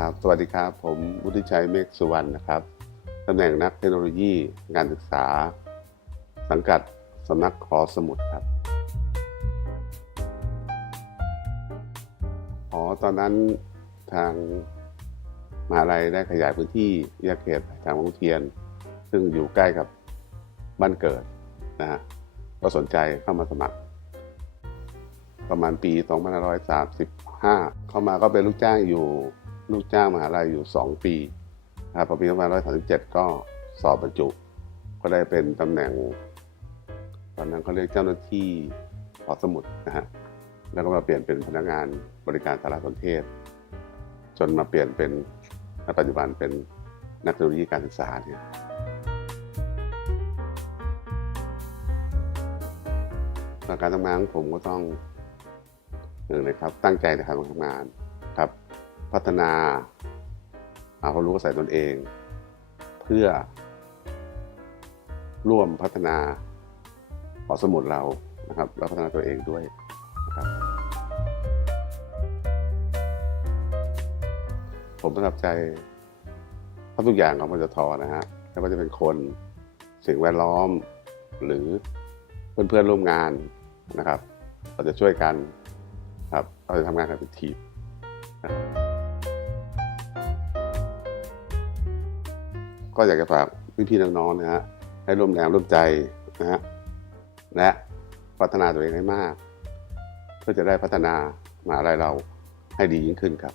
ครับ สวัสดีครับ ผมวุฒิชัยเมฆสุวรรณนะครับตำแหน่งนักเทคโนโลยีการศึกษา สังกัดสำนักขอสมุดครับ อ๋อ ตอนนั้นทางมหาลัยได้ขยายพื้นที่แยกเขตทางวงเทียน ซึ่งอยู่ใกล้กับบ้านเกิดนะฮะก็สนใจเข้ามาสมัคร ประมาณปี 2535 เข้ามาก็เป็นลูกจ้างอยู่ ลูกจ้างมหาลัยอยู่ 2 ปีนะครับพอปี2537 ก็สอบบรรจุ ก็ได้เป็นตำแหน่ง ตอนนั้นเขาเรียกเจ้าหน้าที่หอสมุดนะฮะแล้วก็มาเปลี่ยนเป็นพนักงานบริการสารสนเทศ จนมาเปลี่ยนเป็นปัจจุบันเป็นนักเทคโนโลยีการศึกษาเนี่ยการทำงานของผมก็ต้องหนึ่งนะครับตั้งใจในการทำงาน พัฒนาเอาความรู้กับใส่ตนเอง เพื่อ ร่วมพัฒนาหอสมุดเรานะครับแล้วพัฒนาตัวเองด้วยนะครับผมประทับใจทุกอย่างของปตทนะฮะไม่ว่าจะเป็นคนสิ่งแวดล้อม หรือเพื่อนๆร่วมงานนะครับ เราจะช่วยกันครับเราจะทำงานกันเป็นทีม ก็อยากจะฝากพี่ๆน้องๆนะฮะให้ร่วมแรงร่วมใจนะฮะและพัฒนาตัวเองให้มาก เพื่อจะได้พัฒนามหาอะไรเราให้ดียิ่งขึ้นครับ